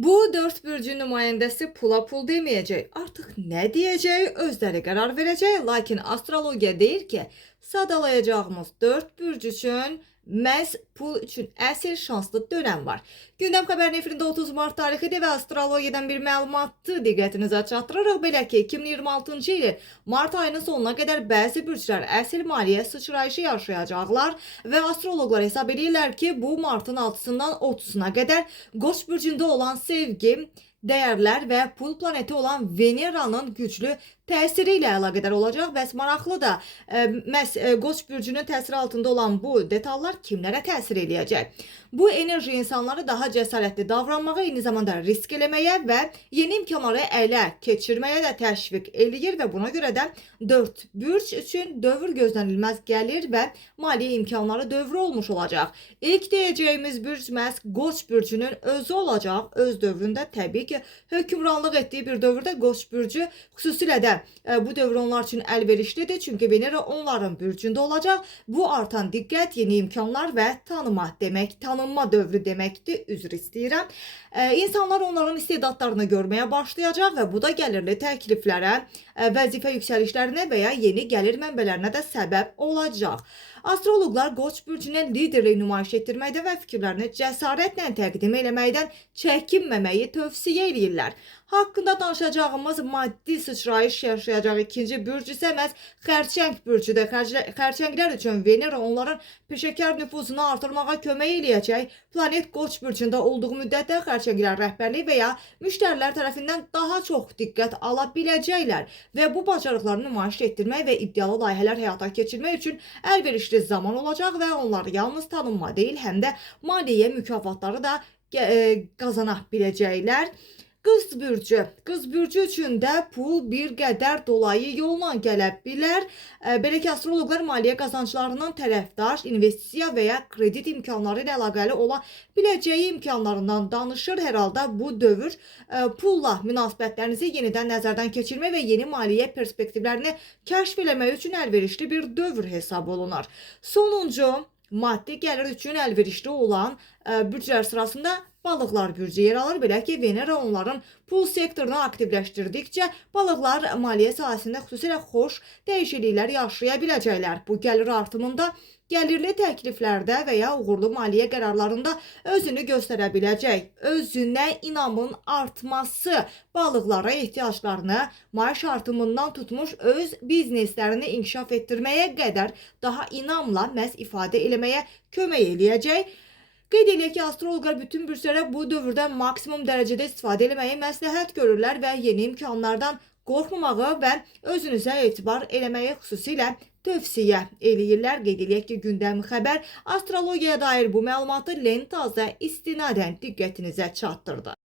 Bu dörd bürcün nümayəndəsi pula pul deməyəcək, artıq nə deyəcək özləri qərar verəcək. Lakin astrologiya deyir ki, sadalayacağımız dörd bürc üçün məhz pul üçün əsl şanslı dönəm var. Gündəm xəbərin efirində 30 Mart tarixidir və astrologiyadan bir məlumatı diqqətinizə çatdırırıq. Belə ki, 2026-cı ilin mart ayının sonuna qədər bəzi bürclər əsl maliyyə sıçrayışı yaşayacaqlar və astroloqlar hesab edirlər ki, bu martın 6-sından 30-una qədər Qoç bürcündə olan sevgi, dəyərlər və pul planeti olan Veneranın güclü təsiri ilə əlaqədar olacaq. Bəs maraqlı da məhz Qoç bürcünün təsiri altında olan bu detallar kimlərə təsir eləyəcək? Bu enerji insanları daha cəsarətli davranmağa, eyni zamanda risk eləməyə və yeni imkanları ələ keçirməyə də təşviq eləyir və buna görə də 4 bürc üçün dövr gözlənilməz gəlir və maliyyə imkanları dövrü olmuş olacaq. İlk deyəcəyimiz bürc məhz Qoç bürcünün özü olacaq. Öz dövründə təbii ki, hökmranlıq etdiyi bir dövrdə Qoç bürcü xüsusilə də bu dövr onlar üçün əlverişlidir. Çünki Venera onların bürcündə olacaq. Bu artan diqqət, yeni imkanlar və tanıma demək, tanınma dövrü deməkdir. Üzr istəyirəm. İnsanlar onların istedadlarını görməyə başlayacaq və bu da gəlirli təkliflərə, vəzifə yüksəlişlərinə və ya yeni gəlir mənbələrinə də səbəb olacaq. Astroloqlar Qoç bürcünün liderliyi nümayiş etdirməkdə və fikirlərini cəsarətlə təqdim eləməkdən çəkinməməyi tövsiyə edirlər. Haqqında danışacağımız maddi sıçrayış yaşayacaq ikinci bürc isə məhz Xərçəng bürcüdür. Xərçənglər üçün Venera onların peşəkar nüfuzunu artırmağa kömək eləyəcək. Planet Qoç bürcündə olduğu müddətdə xərçənglər rəhbərlik və ya müştərilər tərəfindən daha çox diqqət ala biləcəklər və bu bacarıqlarını nümayiş etdirmək və iddialı layihələr həyata keçirmək üçün əlverişli zaman olacaq və onlar yalnız tanınma deyil, həm də maliyyə mükafatları da qazana biləcəklər. Qız bürcü üçün də pul bir qədər dolayı yolla gələ bilər. Belə ki, astroloqlar maliyyə qazanclarının tərəfdaş, investisiya və ya kredit imkanları ilə əlaqəli ola biləcəyi imkanlarından danışır. Hər halda bu dövr pulla münasibətlərinizi yenidən nəzərdən keçirmək və yeni maliyyə perspektivlərini kəşf eləmək üçün əlverişli bir dövr hesab olunur. Sonuncu, maddi gəlir üçün əlverişli olan bürclər sırasında Balıqlar bürcü yer alır. Belə ki, Venera onların pul sektorunu aktivləşdirdikcə balıqlar maliyyə sahəsində xüsusilə xoş dəyişikliklər yaşaya biləcəklər. Bu gəlir artımında, gəlirli təkliflərdə və ya uğurlu maliyyə qərarlarında özünü göstərə biləcək. Özünə inamın artması balıqlara ehtiyaclarını maaş artımından tutmuş öz bizneslərini inkişaf etdirməyə qədər daha inamla məhz ifadə eləməyə kömək eləyəcək. Qeyd edək ki, astroloqlar bütün bürclərə bu dövrdə maksimum dərəcədə istifadə etməyi məsləhət görürlər və yeni imkanlardan qorxmamağı və özünüzə etibar eləməyi xüsusilə tövsiyə eləyirlər. Qeyd edək ki, gündəm xəbər astrologiyaya dair bu məlumatı Lentaza istinadən diqqətinizə çatdırdı.